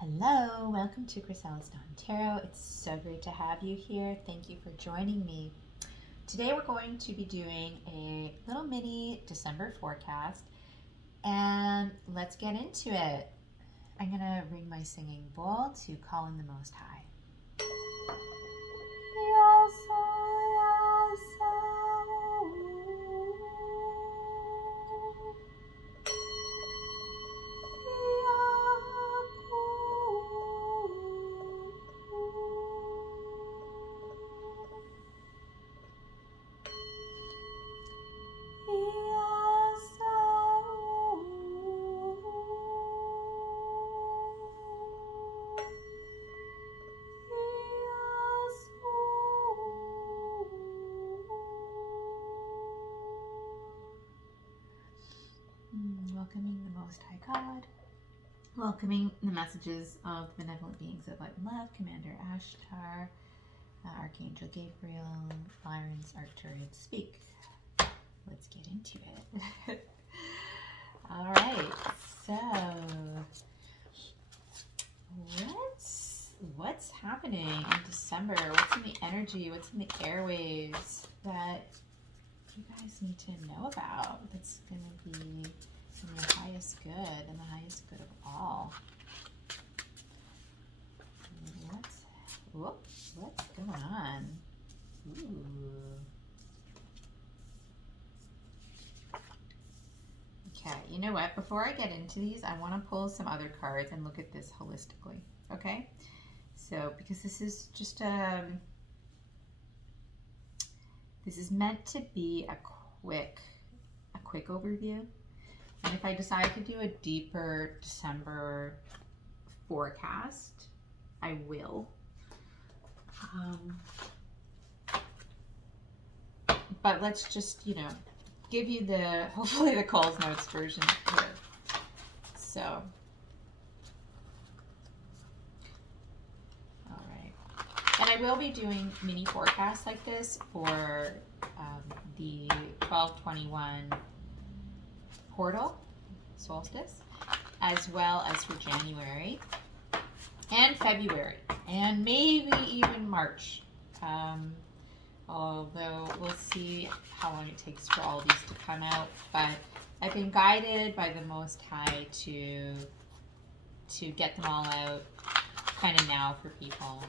Hello, welcome to chrysalisdawntarot. It's so great to have you here. Thank you for joining me. Today we're going to be doing a little mini December forecast, and let's get into it. I'm going to ring my singing bowl to call in the Most High. Welcoming the Most High God, welcoming the messages of the benevolent beings of light and love, Commander Ashtar, Archangel Gabriel, Byron's Arcturian speak. Let's get into it. All right, so what's happening in December? What's in the energy? What's in the airwaves that you guys need to know about? That's going to be in your highest good and the highest good of all. What's going on? Ooh. Okay, you know what? Before I get into these, I want to pull some other cards and look at this holistically. Okay, so because this is just this is meant to be a quick overview. And if I decide to do a deeper December forecast, I will. But let's just, give you hopefully the Coles Notes version here. So, all right. And I will be doing mini forecasts like this for the 12/21 portal solstice, as well as for January and February and maybe even March, although we'll see how long it takes for all these to come out. But I've been guided by the Most High to get them all out kind of now for people,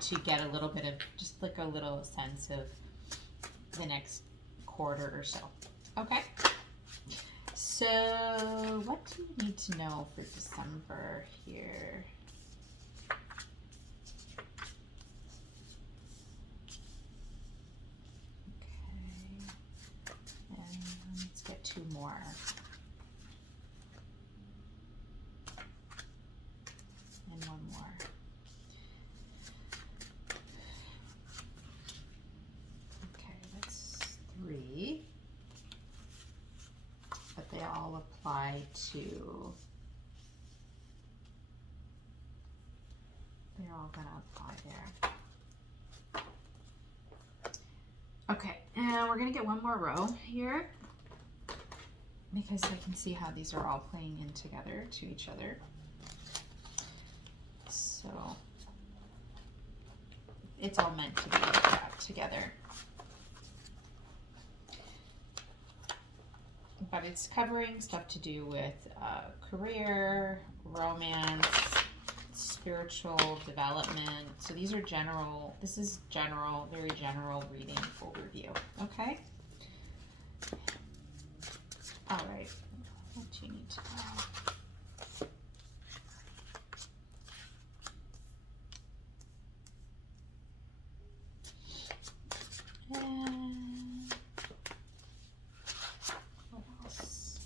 to get a little bit of just like a little sense of the next quarter or so. Okay, so what do you need to know for December here? Okay, and let's get two more. And one more. Okay, that's three. But they all apply to, they're all going to apply there. Okay, and we're going to get one more row here because I can see how these are all playing in together to each other. So it's all meant to be together. But it's covering stuff to do with career, romance, spiritual development. So these are general, this is general, very general reading overview. Okay? All right. What do you need to know? And what else?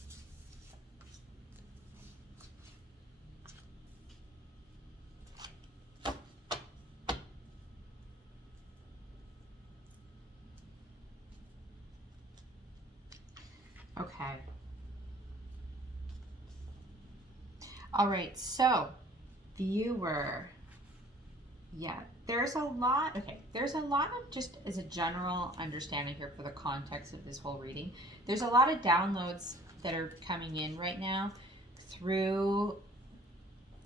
Okay. All right, so viewer, yeah, there's a lot of just as a general understanding here for the context of this whole reading. There's a lot of downloads that are coming in right now through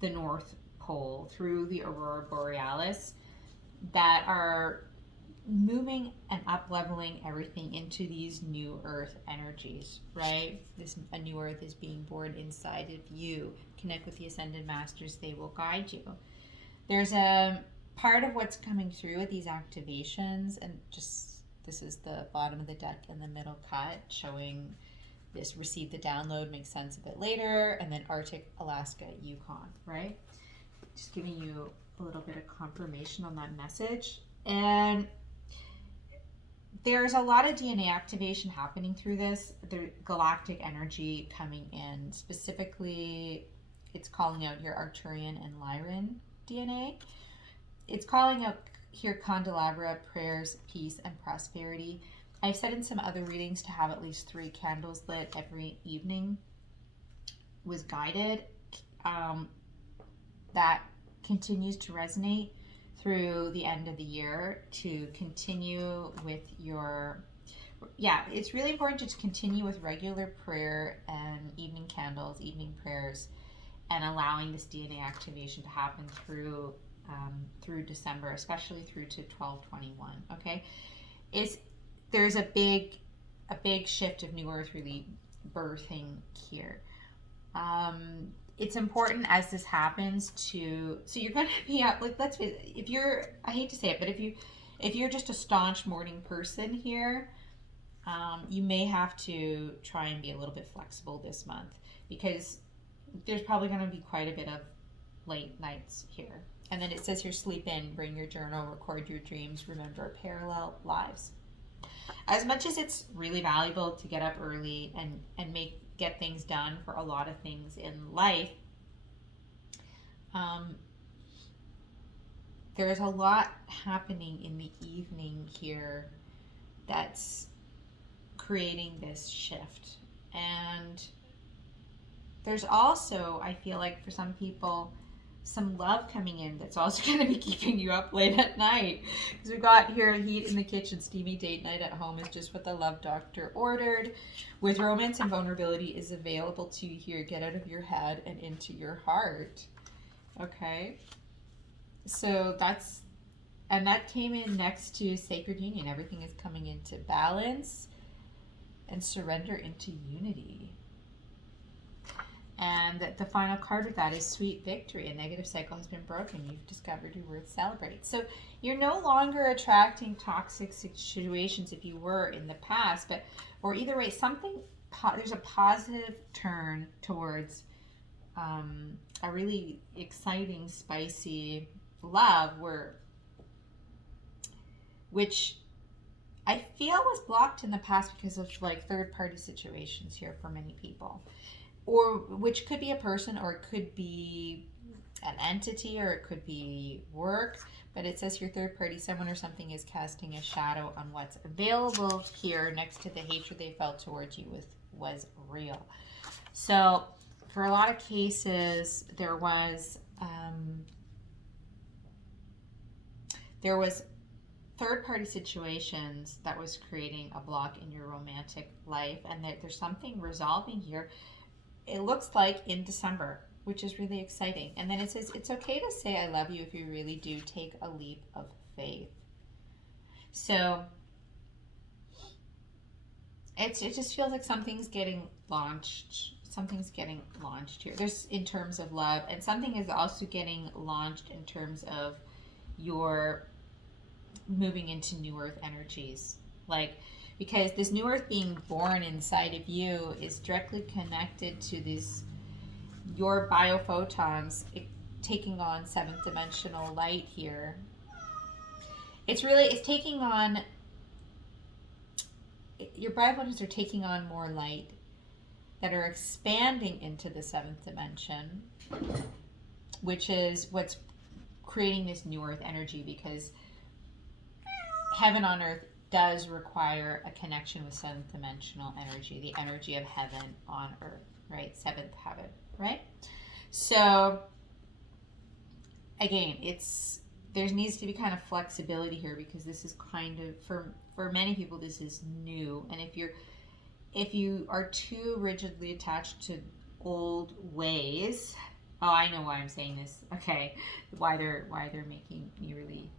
the North pole through the aurora borealis that are moving and up leveling everything into these new earth energies, right? A new earth is being born inside of you. Connect with the ascended masters, they will guide you. There's a part of what's coming through with these activations, and just this is the bottom of the deck in the middle cut showing this: receive the download, make sense of it later, and then Arctic, Alaska, Yukon, right? Just giving you a little bit of confirmation on that message. And there's a lot of DNA activation happening through this. The galactic energy coming in. Specifically, it's calling out your Arcturian and Lyran DNA. It's calling out here candelabra, prayers, peace, and prosperity. I've said in some other readings to have at least 3 candles lit every evening was guided. That continues to resonate through the end of the year to continue with your, it's really important to continue with regular prayer and evening candles, evening prayers, and allowing this DNA activation to happen through December, especially through to 12/21. Okay, there's a big shift of new earth really birthing here. It's important as this happens so you're going to be out, like, let's face it, if you're, I hate to say it, but if you're just a staunch morning person here, you may have to try and be a little bit flexible this month, because there's probably going to be quite a bit of late nights here. And then it says here, sleep in, bring your journal, record your dreams, remember parallel lives. As much as it's really valuable to get up early and get things done for a lot of things in life, there's a lot happening in the evening here that's creating this shift. And there's also, I feel like for some people, some love coming in that's also going to be keeping you up late at night, because we got here heat in the kitchen, steamy date night at home is just what the love doctor ordered. With romance and vulnerability is available to you here. Get out of your head and into your heart. Okay, so that came in next to sacred union. Everything is coming into balance and surrender into unity. And the final card with that is sweet victory. A negative cycle has been broken. You've discovered your worth. Celebrate. So you're no longer attracting toxic situations if you were in the past, or either way, there's a positive turn towards a really exciting, spicy love, which I feel was blocked in the past because of like third-party situations here for many people. Or which could be a person, or it could be an entity, or it could be work. But it says here, third party, someone or something is casting a shadow on what's available here next to the hatred they felt towards you was real. So for a lot of cases, there was third-party situations that was creating a block in your romantic life, and that there's something resolving here. It looks like in December, which is really exciting. And then it says, it's okay to say I love you if you really do take a leap of faith. So it just feels like something's getting launched. Something's getting launched here. There's in terms of love, and something is also getting launched in terms of your moving into new earth energies. Because this new earth being born inside of you is directly connected to your biophotons taking on 7th dimensional light here. It's taking on, your biophotons are taking on more light that are expanding into the 7th dimension, which is what's creating this new earth energy, because heaven on earth does require a connection with 7th dimensional energy, the energy of heaven on earth, right? 7th heaven, right? So again, there needs to be kind of flexibility here, because this is kind of, for many people, this is new. And if you are too rigidly attached to old ways, Oh, I know why I'm saying this. Okay, why they're making me really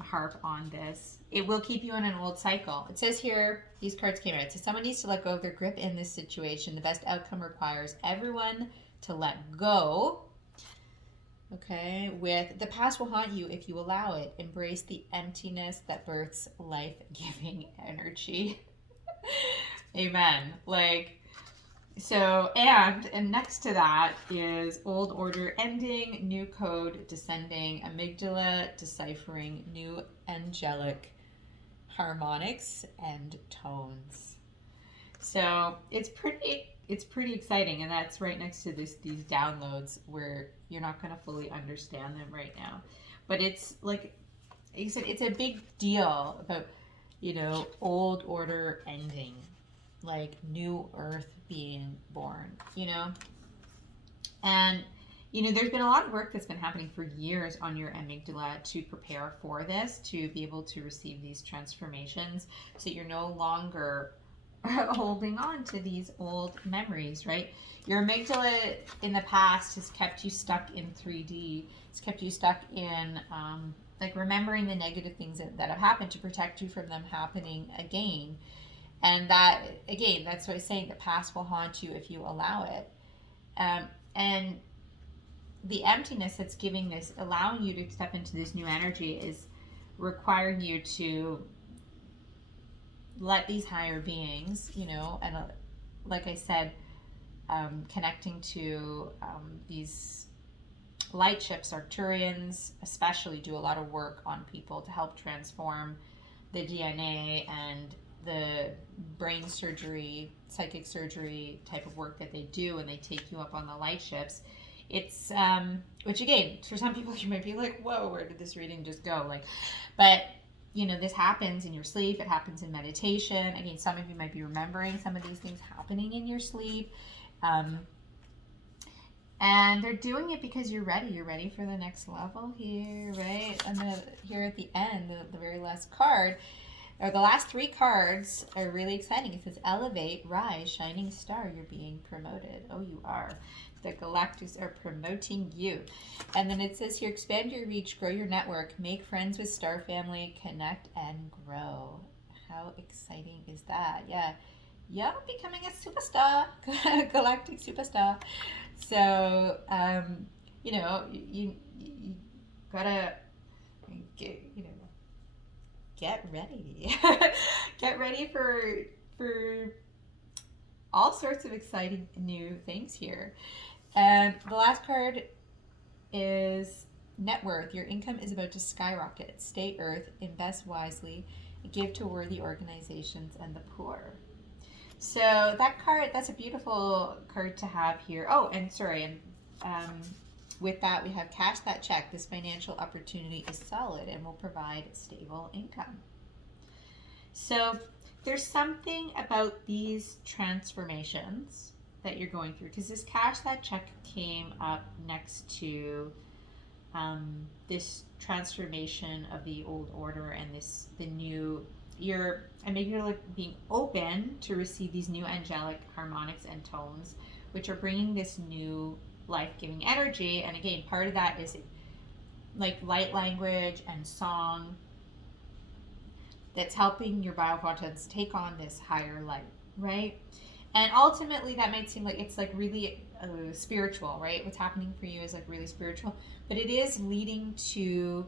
harp on this. It will keep you in an old cycle. It says here, these cards came out. It says someone needs to let go of their grip in this situation. The best outcome requires everyone to let go. Okay, with the past will haunt you if you allow it. Embrace the emptiness that births life-giving energy. Amen. Like, so, and next to that is old order ending, new code descending, amygdala deciphering new angelic harmonics and tones. So it's pretty exciting, and that's right next to these downloads where you're not going to fully understand them right now. But it's like you said, it's a big deal about, old order ending, like new earth being born, and there's been a lot of work that's been happening for years on your amygdala to prepare for this, to be able to receive these transformations, so that you're no longer holding on to these old memories, right? Your amygdala in the past has kept you stuck in 3D. It's kept you stuck in like remembering the negative things that have happened to protect you from them happening again. And that, again, that's what I'm saying. The past will haunt you if you allow it. And the emptiness that's giving this, allowing you to step into this new energy, is requiring you to let these higher beings, and like I said, connecting to these light ships, Arcturians especially, do a lot of work on people to help transform the DNA and the brain surgery, psychic surgery type of work that they do, and they take you up on the light ships. It's which again, for some people you might be like, whoa, where did this reading just go? Like, but this happens in your sleep. It happens in meditation. Again, some of you might be remembering some of these things happening in your sleep. And they're doing it because you're ready. You're ready for the next level here, right? And here at the end, the very last card, or the last three cards are really exciting. It says, elevate, rise, shining star, you're being promoted. Oh, you are. The Galactics are promoting you. And then it says here, expand your reach, grow your network, make friends with Star Family, connect and grow. How exciting is that? Yeah. You're becoming a superstar, galactic superstar. So, you gotta get ready. Get ready for all sorts of exciting new things here. And the last card is net worth. Your income is about to skyrocket. Stay earth, invest wisely, give to worthy organizations and the poor. So that card, that's a beautiful card to have here. Oh, and sorry, and with that we have cash that check. This financial opportunity is solid and will provide stable income. So there's something about these transformations that you're going through, because this cash that check came up next to this transformation of the old order and the new. You're amygdala being open to receive these new angelic harmonics and tones, which are bringing this new life-giving energy. And again, part of that is like light language and song that's helping your biophotons take on this higher light, right? And ultimately that might seem like it's like really spiritual, right? What's happening for you is like really spiritual, but it is leading to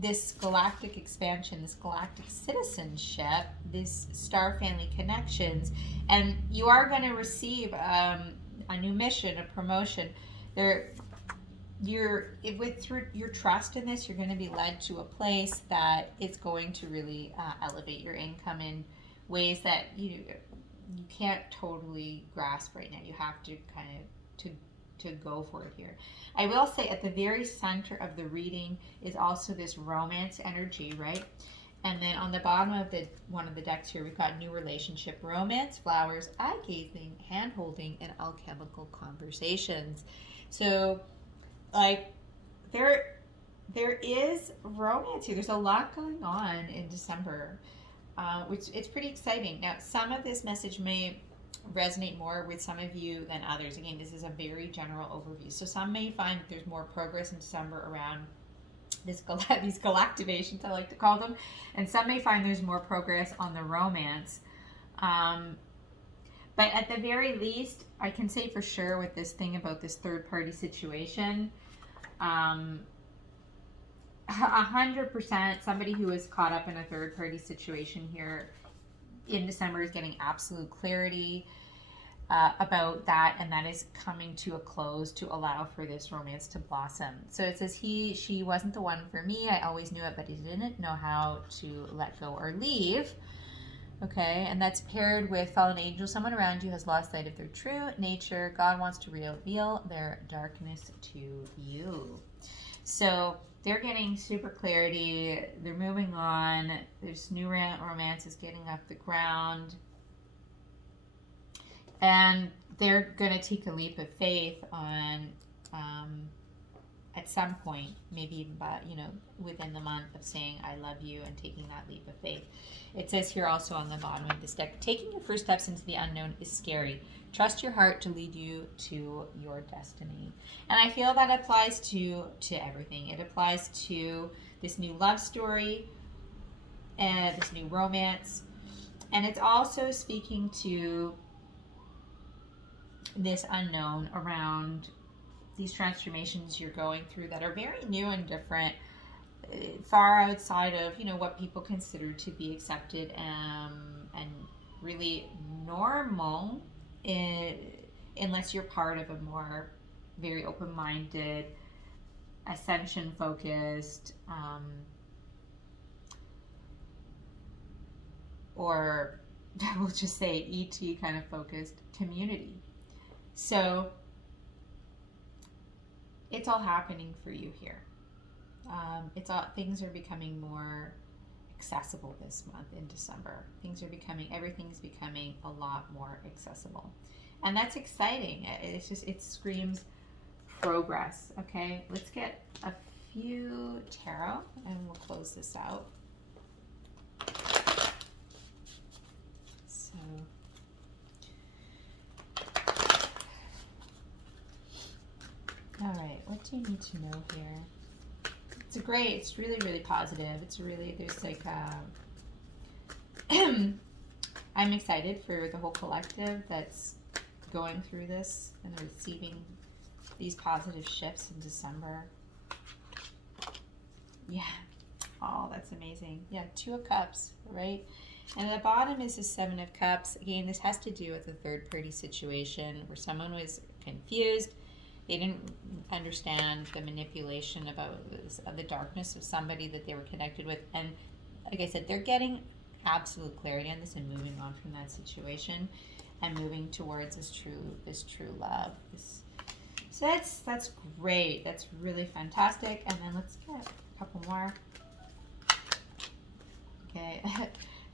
this galactic expansion, this galactic citizenship, this Star Family connections, and you are going to receive a new mission, a promotion. Through your trust in this, you're going to be led to a place that it's going to really elevate your income in ways that you can't totally grasp right now. You have to kind of to go for it here. I will say at the very center of the reading is also this romance energy, right? And then on the bottom of one of the decks here, we've got new relationship, romance, flowers, eye gazing, hand holding, and alchemical conversations. So, like, there is romance here. There's a lot going on in December, which it's pretty exciting. Now, some of this message may resonate more with some of you than others. Again, this is a very general overview. So some may find there's more progress in December around these galactivations, I like to call them. And some may find there's more progress on the romance. But at the very least, I can say for sure with this thing about this third party situation, 100% somebody who is caught up in a third party situation here in December is getting absolute clarity about that, and that is coming to a close to allow for this romance to blossom. So it says she wasn't the one for me. I always knew it, but he didn't know how to let go or leave. Okay, and that's paired with fallen angel. Someone around you has lost sight of their true nature. God wants to reveal their darkness to you. So they're getting super clarity. They're moving on. There's new romance is getting off the ground. And they're going to take a leap of faith on, at some point, maybe even by, within the month of saying, I love you, and taking that leap of faith. It says here also on the bottom of this deck, taking your first steps into the unknown is scary. Trust your heart to lead you to your destiny. And I feel that applies to everything. It applies to this new love story and this new romance. And it's also speaking to this unknown around these transformations you're going through that are very new and different, far outside of what people consider to be accepted and really normal, unless you're part of a more very open-minded, ascension-focused, or we'll just say ET kind of focused community. So it's all happening for you here. Things are becoming more accessible this month in December. Everything's becoming a lot more accessible, and that's exciting. It screams progress. Okay, let's get a few tarot, and we'll close this out. So. All right, what do you need to know here? It's really, really positive. There's like, I'm excited for the whole collective that's going through this and receiving these positive shifts in December. Yeah. Oh, that's amazing. Yeah, 2 of Cups, right? And at the bottom is the 7 of Cups. Again, this has to do with a third party situation where someone was confused. They didn't understand the manipulation of the darkness of somebody that they were connected with. And like I said, they're getting absolute clarity on this and moving on from that situation and moving towards this true love. So that's great. That's really fantastic. And then let's get a couple more. Okay.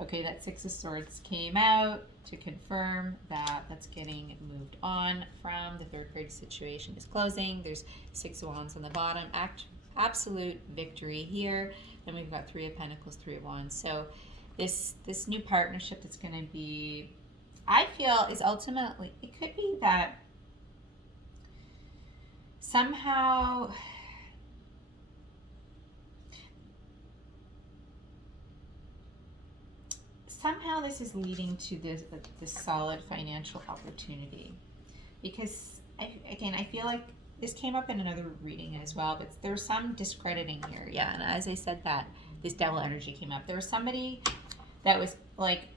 Okay, that 6 of Swords came out to confirm that that's getting moved on from. The third party situation is closing. There's 6 of Wands on the bottom. Absolute victory here. Then we've got 3 of Pentacles, 3 of Wands. So this new partnership that's going to be, I feel, is ultimately, it could be that somehow this is leading to this solid financial opportunity, because I feel like this came up in another reading as well, but there's some discrediting here. Yeah, and as I said that, this devil energy came up. There was somebody that was like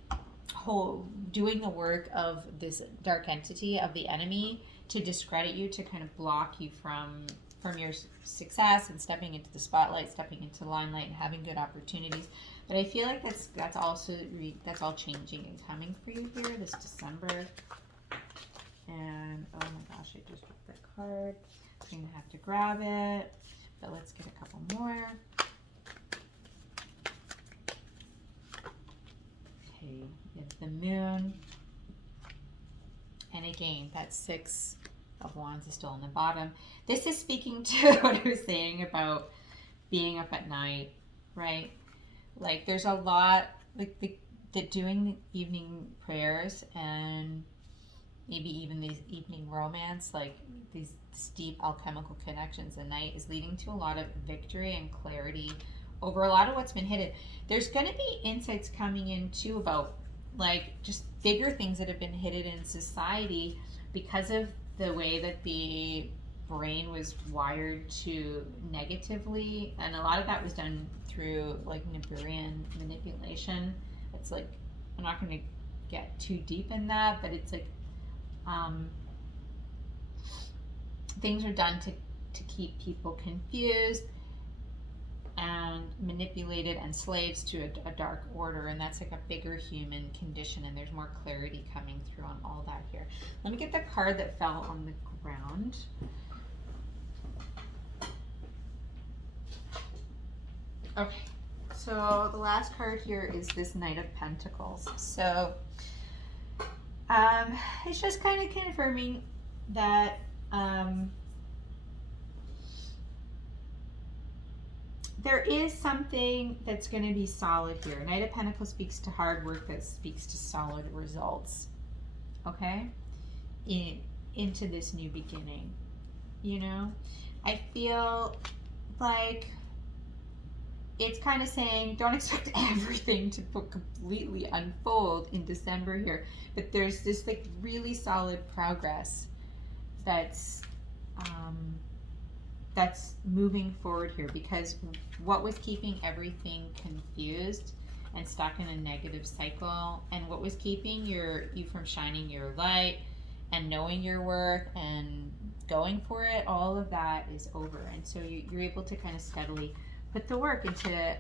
doing the work of this dark entity of the enemy to discredit you, to kind of block you from your success and stepping into the spotlight, stepping into the limelight, and having good opportunities. But I feel like that's all changing and coming for you here this December. And oh my gosh, I just ripped that card. I'm gonna have to grab it, but let's get a couple more. Okay, we have the Moon, and again that 6 of Wands is still on the bottom. This is speaking to what I was saying about being up at night, right? Like there's a lot, like the doing evening prayers and maybe even these evening romance, like these deep alchemical connections. The Knight is leading to a lot of victory and clarity over a lot of what's been hidden. There's going to be insights coming in too about like just bigger things that have been hidden in society because of the way that the brain was wired to negatively, and a lot of that was done through like Niburian manipulation. It's like, I'm not going to get too deep in that, but it's like things are done to keep people confused and manipulated and slaves to a dark order, and that's like a bigger human condition, and there's more clarity coming through on all that here. Let me get the card that fell on the ground. Okay, so the last card here is this Knight of Pentacles. So it's just kind of confirming that there is something that's going to be solid here. Knight of Pentacles speaks to hard work, that speaks to solid results, okay, into this new beginning. You know, I feel like it's kind of saying don't expect everything to completely unfold in December here, but there's this like really solid progress that's moving forward here, because what was keeping everything confused and stuck in a negative cycle, and what was keeping you from shining your light and knowing your worth and going for it, all of that is over. And so you're able to kind of steadily put the work into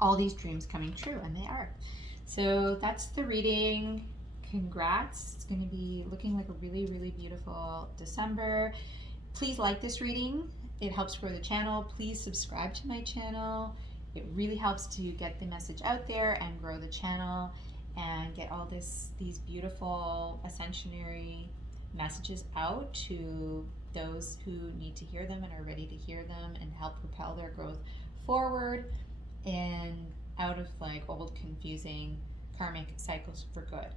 all these dreams coming true, and they are. So that's the reading. Congrats. It's going to be looking like a really, really beautiful December. Please like this reading. It helps grow the channel. Please subscribe to my channel. It really helps to get the message out there and grow the channel and get all these beautiful ascensionary messages out to those who need to hear them and are ready to hear them, and help propel their growth forward and out of like old confusing karmic cycles for good.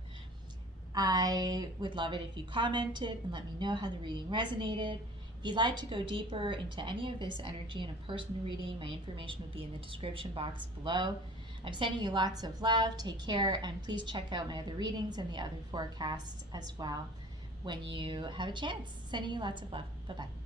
I would love it if you commented and let me know how the reading resonated. If you'd like to go deeper into any of this energy in a personal reading, my information will be in the description box below. I'm sending you lots of love. Take care, and please check out my other readings and the other forecasts as well when you have a chance. Sending you lots of love. Bye-bye.